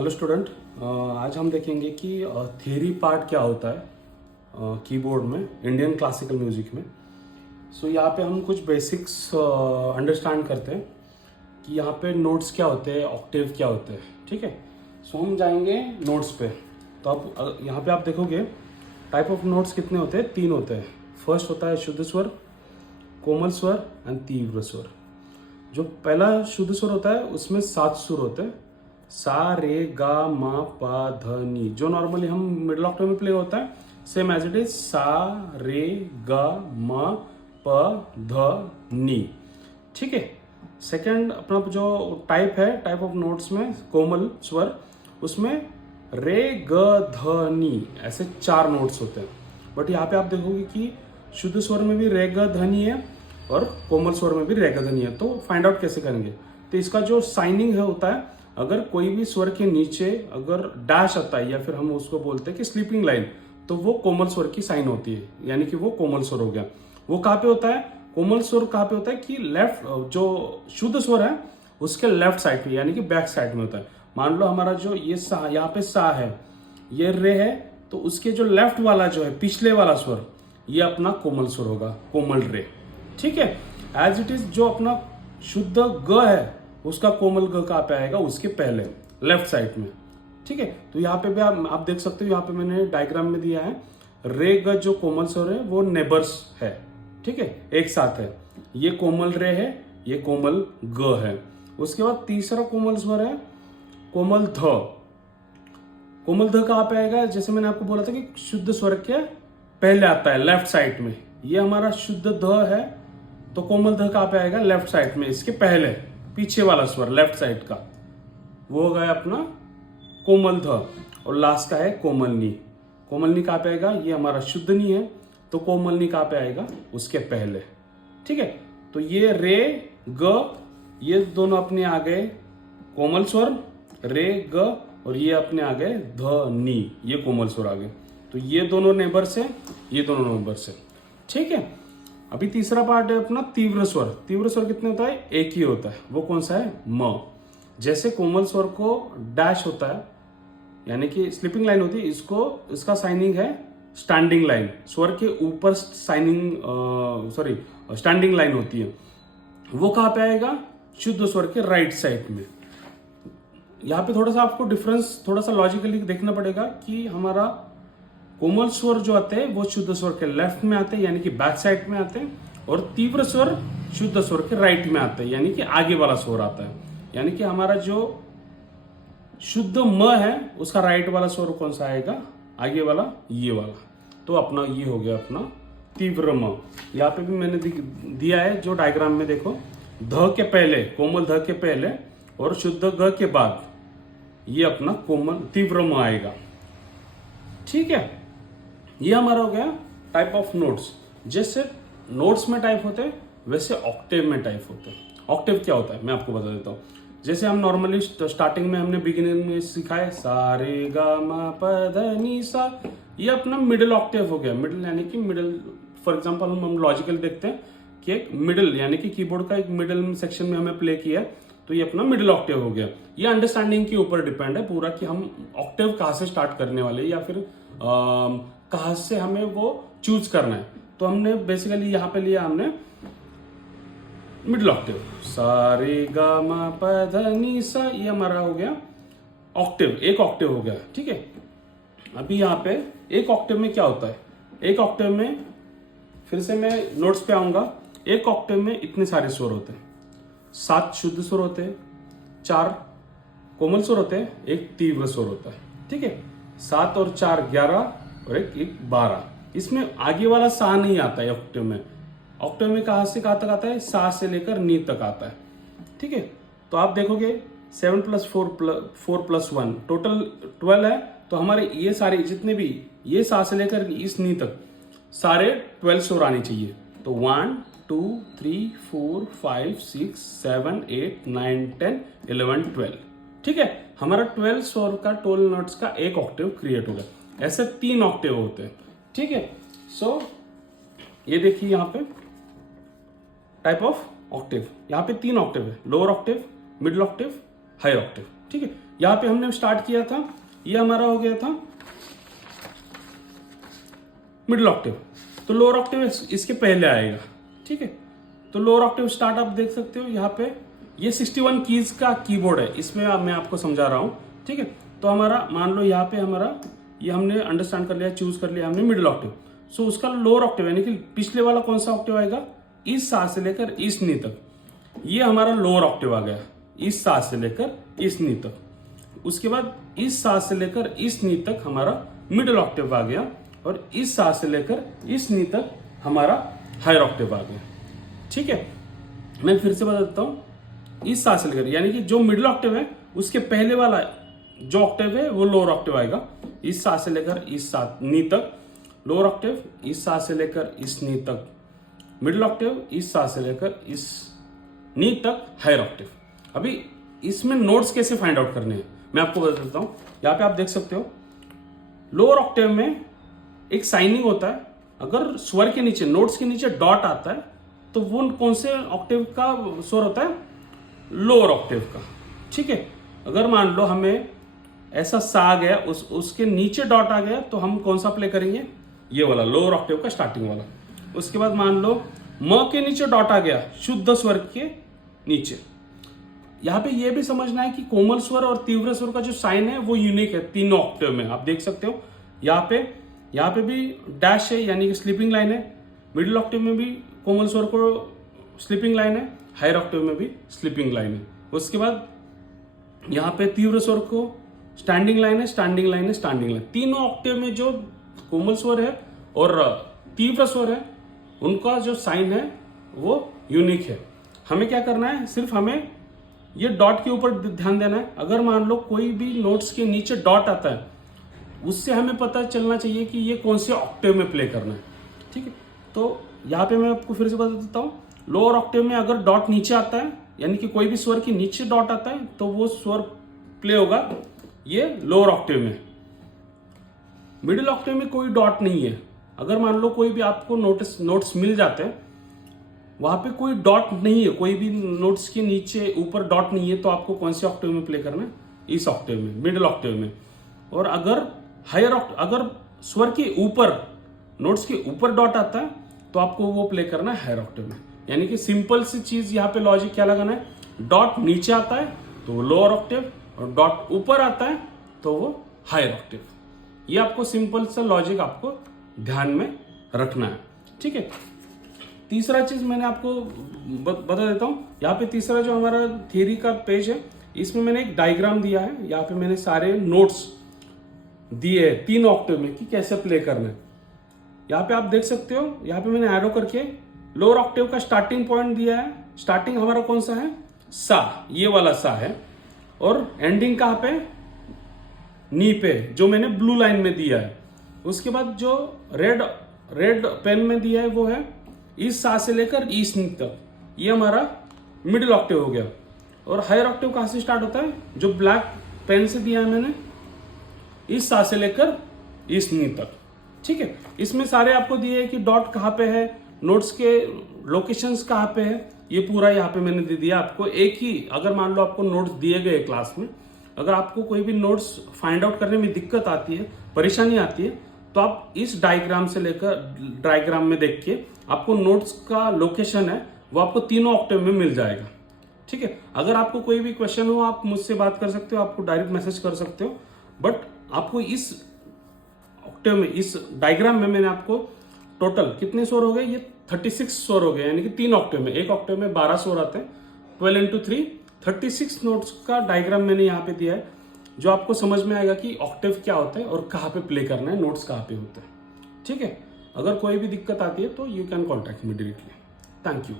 Hello student. आज हम देखेंगे कि थियरी पार्ट क्या होता है कीबोर्ड में, इंडियन क्लासिकल म्यूजिक में। सो यहाँ पे हम कुछ बेसिक्स अंडरस्टैंड करते हैं कि यहाँ पे नोट्स क्या होते हैं, ऑक्टेव क्या होते हैं। ठीक है, सो हम जाएंगे नोट्स पे। तो अब यहाँ पे आप देखोगे टाइप ऑफ नोट्स कितने होते हैं, 3 होते हैं। फर्स्ट होता है शुद्ध स्वर, कोमल स्वर एंड तीव्र स्वर। जो पहला शुद्ध स्वर होता है उसमें 7 सुर होते हैं, सा रे गा मा पा ध नी, जो नॉर्मली हम मिडिल ऑक्टेव में प्ले होता है, सेम एज इट इज सा रे गा मा प ध नी। ठीक है, सेकंड अपना जो टाइप है, टाइप ऑफ नोट्स में कोमल स्वर, उसमें रे ग ध नी, ऐसे 4 नोट्स होते हैं। बट यहाँ पे आप देखोगे कि शुद्ध स्वर में भी रे ग ध नी है और कोमल स्वर में भी रे ग ध नी है। तो फाइंड आउट कैसे करेंगे? तो इसका जो साइनिंग है होता है, अगर कोई भी स्वर के नीचे अगर डैश आता है या फिर हम उसको बोलते हैं कि स्लीपिंग लाइन, तो वो कोमल स्वर की साइन होती है, यानी कि वो कोमल स्वर हो गया। वो कहाँ पे होता है? कोमल स्वर कहाँ पे होता है कि लेफ्ट, जो शुद्ध स्वर है उसके लेफ्ट साइड में, यानी कि बैक साइड में होता है। मान लो हमारा जो ये सा, यहाँ पे सा है, ये रे है, तो उसके जो लेफ्ट वाला जो है, पिछले वाला स्वर, ये अपना कोमल स्वर होगा, कोमल रे। ठीक है, एज इट इज जो अपना शुद्ध ग है उसका कोमल ग कहाँ पे आएगा? उसके पहले लेफ्ट साइड में। ठीक है, तो यहाँ पे भी आप देख सकते हो, यहाँ पे मैंने डायग्राम में दिया है, रे ग जो कोमल स्वर है वो नेबर्स है। ठीक है, एक साथ है, ये कोमल रे है, ये कोमल ग है। उसके बाद तीसरा कोमल स्वर है कोमल ध। कोमल ध कहाँ पे आएगा? जैसे मैंने आपको बोला था कि शुद्ध स्वर के पहले आता है, लेफ्ट साइड में। ये हमारा शुद्ध ध है, तो कोमल ध कहाँ पे आएगा? लेफ्ट साइड में, इसके पहले, पीछे वाला स्वर लेफ्ट साइड का, वो हो गया अपना कोमल ध। और लास्ट का है कोमल नी। कोमल नी कहाँ पे आएगा? ये हमारा शुद्ध नी है, तो कोमल नी कहाँ पे आएगा? उसके पहले। ठीक है, तो ये रे ग, ये दोनों अपने आ गए कोमल स्वर, रे ग, और ये अपने आ गए ध नी, ये कोमल स्वर आ गए। तो ये दोनों नेबर्स है, ये दोनों नेबर्स है। ठीक है, अभी तीसरा पार्ट है अपना तीव्र स्वर। तीव्र स्वर कितने होता है? एक ही होता है। वो कौन सा है? म। जैसे कोमल स्वर को डैश होता है, यानी कि स्लीपिंग लाइन होती है, इसका साइनिंग है स्टैंडिंग लाइन। स्वर के ऊपर स्टैंडिंग लाइन होती है। वो कहाँ पे आएगा? शुद्ध स्वर के राइट साइड में। यहाँ पे थोड़ा सा आपको डिफरेंस, थोड़ा सा लॉजिकली देखना पड़ेगा कि हमारा कोमल स्वर जो आते हैं वो शुद्ध स्वर के लेफ्ट में आते हैं, यानी कि बैक साइड में आते हैं, और तीव्र स्वर शुद्ध स्वर के राइट में आते हैं, यानी कि आगे वाला स्वर आता है। यानी कि हमारा जो शुद्ध म है उसका राइट वाला स्वर कौन सा आएगा? आगे वाला, ये वाला। तो अपना ये हो गया अपना तीव्र म। यहाँ पे भी मैंने दिया है जो डायग्राम में, देखो, ध के पहले, कोमल ध के पहले और शुद्ध ग के बाद ये अपना कोमल तीव्र म आएगा। ठीक है, ये हमारा हो गया टाइप ऑफ नोट्स। जैसे नोट्स में टाइप होते हैं वैसे ऑक्टेव में टाइप होते हैं। ऑक्टेव क्या होता है मैं आपको बता देता हूँ। जैसे हम नॉर्मली स्टार्टिंग में हमने बिगिनिंग में सिखाए सा रे गा मा प ध नी सा, ये अपना मिडिल ऑक्टेव हो गया। मिडिल यानी कि मिडिल, फॉर एग्जांपल हम लॉजिकल देखते हैं कि एक मिडिल, यानी कि कीबोर्ड का एक मिडिल सेक्शन में हमें प्ले किया, तो ये अपना मिडिल ऑक्टेव हो गया। ये अंडरस्टैंडिंग के ऊपर डिपेंड है पूरा कि हम ऑक्टेव कहाँ से स्टार्ट करने वाले, या फिर कहाँ से हमें वो चूज करना है। तो हमने बेसिकली यहाँ पे लिया हमने मिडिल ऑक्टेव, सा रे गा मा प ध नी सा, ये हमारा हो गया ऑक्टेव, एक ऑक्टेव हो गया। ठीक है, अभी यहाँ पे एक ऑक्टेव में क्या होता है? एक ऑक्टेव में, फिर से मैं नोट्स पे आऊंगा, एक ऑक्टेव में इतने सारे स्वर होते हैं। 7 शुद्ध स्वर होते हैं, 4 कोमल स्वर होते हैं, एक तीव्र स्वर होता है। ठीक है, 7 और 4 11 और एक 12। इसमें आगे वाला सा नहीं आता है ऑक्टेव में। ऑक्टेव में कहाँ से कहाँ तक आता है? सा से लेकर नी तक आता है। ठीक है, तो आप देखोगे 7 + 4 + 1 टोटल 12 है। तो हमारे ये सारे जितने भी, ये सा से लेकर इस नी तक सारे 12 स्वर आने चाहिए। तो 1 2 3 4 5 6 7 8 9 10 11 12। ठीक है, हमारा 12 स्वर का 12 नोट्स का एक ऑक्टेव क्रिएट होगा। ऐसे 3 ऑक्टेव होते हैं। ठीक है, सो ये देखिए यहाँ पे टाइप ऑफ ऑक्टेव, यहाँ पे 3 ऑक्टेव है, lower octave, middle octave higher octave. ठीक है, यहाँ पे हमने स्टार्ट किया था, ये हमारा हो गया था मिडिल ऑक्टेव, तो लोअर ऑक्टेव इसके पहले आएगा। ठीक है, तो लोअर ऑक्टेव स्टार्ट आप देख सकते हो यहाँ पे, ये 61 कीज का कीबोर्ड है, इसमें मैं आपको समझा रहा हूँ। ठीक है, तो हमारा मान लो यहाँ पे हमारा ये हमने अंडरस्टैंड कर लिया, चूज कर लिया हमने मिडिल ऑक्टेव। सो उसका लोअर ऑक्टेव यानी कि पिछले वाला कौन सा ऑक्टेव आएगा, इस सा से लेकर इस नी तक, ये हमारा लोअर ऑक्टेव आ गया, इस सा से लेकर इस नी तक। उसके बाद इस सा से लेकर इस नी तक हमारा मिडिल ऑक्टेव आ गया, और इस सा से लेकर इस नी तक हमारा हायर ऑक्टेव आ गया। ठीक है, मैं फिर से बता देता हूँ, इस सा से लेकर यानी कि जो मिडिल ऑक्टेव है उसके पहले वाला जो ऑक्टेव है वो लोअर ऑक्टेव आएगा, इस सा से लेकर इस सा नी तक लोअर ऑक्टेव, इस सा से लेकर इस नी तक मिडिल ऑक्टेव, इस सा से लेकर इस नी तक हायर ऑक्टेव। अभी इसमें नोट्स कैसे फाइंड आउट करने हैं मैं आपको बता देता हूं। यहाँ पे आप देख सकते हो लोअर ऑक्टेव में एक साइनिंग होता है, अगर स्वर के नीचे नोट्स के नीचे डॉट आता है तो वो कौन से ऑक्टेव का स्वर होता है, लोअर ऑक्टेव का। ठीक है, अगर मान लो हमें ऐसा सा आ गया, उसके नीचे डॉट आ गया, तो हम कौन सा प्ले करेंगे, ये वाला लोअर ऑक्टेव का स्टार्टिंग वाला। उसके बाद मान लो म के नीचे डॉट आ गया, शुद्ध स्वर के नीचे। यहाँ पे ये भी समझना है कि कोमल स्वर और तीव्र स्वर का जो साइन है वो यूनिक है तीनों ऑक्टेव में, आप देख सकते हो। यहाँ पे भी डैश है यानी कि स्लीपिंग लाइन है, मिडिल ऑक्टेव में भी कोमल स्वर को स्लीपिंग लाइन है, हायर ऑक्टेव में भी स्लीपिंग लाइन है। उसके बाद यहाँ पे तीव्र स्वर को स्टैंडिंग लाइन है, स्टैंडिंग लाइन है, स्टैंडिंग लाइन। तीनों ऑक्टेव में जो कोमल स्वर है और तीव्र स्वर है उनका जो साइन है वो यूनिक है। हमें क्या करना है, सिर्फ हमें ये डॉट के ऊपर ध्यान देना है। अगर मान लो कोई भी नोट्स के नीचे डॉट आता है, उससे हमें पता चलना चाहिए कि ये कौन से ऑक्टेव में प्ले करना है। ठीक है, तो यहाँ पे मैं आपको फिर से बता देता हूँ, लोअर ऑक्टेव में अगर डॉट नीचे आता है यानी कि कोई भी स्वर के नीचे डॉट आता है तो वो स्वर प्ले होगा ये लोअर ऑक्टेव में। मिडिल ऑक्टेव में कोई डॉट नहीं है, अगर मान लो कोई भी आपको नोट्स मिल जाते हैं, वहां पे कोई डॉट नहीं है, कोई भी नोट्स के नीचे ऊपर डॉट नहीं है, तो आपको कौन से ऑक्टेव में प्ले करना है, इस ऑक्टेव में, मिडिल ऑक्टेव में। और अगर अगर स्वर के ऊपर नोट्स के ऊपर डॉट आता है तो आपको वो प्ले करना है हायर ऑक्टेव में। यानी कि सिंपल सी चीज यहाँ पे लॉजिक क्या लगाना है, डॉट नीचे आता है तो वो लोअर ऑक्टेव, और डॉट ऊपर आता है तो वो हायर ऑक्टेव। ये आपको सिंपल सा लॉजिक आपको ध्यान में रखना है। ठीक है, तीसरा चीज मैंने आपको बता देता हूं। यहाँ पे तीसरा जो हमारा थियरी का पेज है, इसमें मैंने एक डायग्राम दिया है। यहाँ पे मैंने सारे नोट्स दिए हैं 3 ऑक्टेव में कि कैसे प्ले करना है। यहाँ पे आप देख सकते हो, यहाँ पे मैंने एरो करके लोअर ऑक्टेव का स्टार्टिंग पॉइंट दिया है। स्टार्टिंग हमारा कौन सा है, सा, ये वाला सा है, और एंडिंग कहाँ पे, नी पे, जो मैंने ब्लू लाइन में दिया है। उसके बाद जो रेड पेन में दिया है वो है इस सा से लेकर इस नी तक, ये हमारा मिडिल ऑक्टेव हो गया। और हायर ऑक्टेव कहाँ से स्टार्ट होता है, जो ब्लैक पेन से दिया है मैंने, इस सा से लेकर इस नी तक। ठीक है, इसमें सारे आपको दिए है कि डॉट कहाँ पे है, नोट्स के लोकेशंस कहाँ पे है, ये पूरा यहाँ पे मैंने दे दिया आपको। एक ही, अगर मान लो आपको नोट्स दिए गए क्लास में, अगर आपको कोई भी नोट्स फाइंड आउट करने में दिक्कत आती है, परेशानी आती है, तो आप इस डायग्राम से लेकर डायग्राम में देख के आपको नोट्स का लोकेशन है वो आपको तीनों ऑक्टेव में मिल जाएगा। ठीक है, अगर आपको कोई भी क्वेश्चन हो आप मुझसे बात कर सकते हो, आपको डायरेक्ट मैसेज कर सकते हो। बट आपको इस ऑक्टेव में, इस डायग्राम में मैंने आपको टोटल कितने स्वर हो गए, ये 36 स्वर हो गए, यानी कि 3 ऑक्टेव में, एक ऑक्टेव में 12 स्वर आते हैं, 12 into 3 36 नोट्स का डायग्राम मैंने यहाँ पे दिया है, जो आपको समझ में आएगा कि ऑक्टेव क्या होता है और कहाँ पे प्ले करना है, नोट्स कहाँ पे होते हैं। ठीक है, अगर कोई भी दिक्कत आती है तो you can contact me directly. Thank you.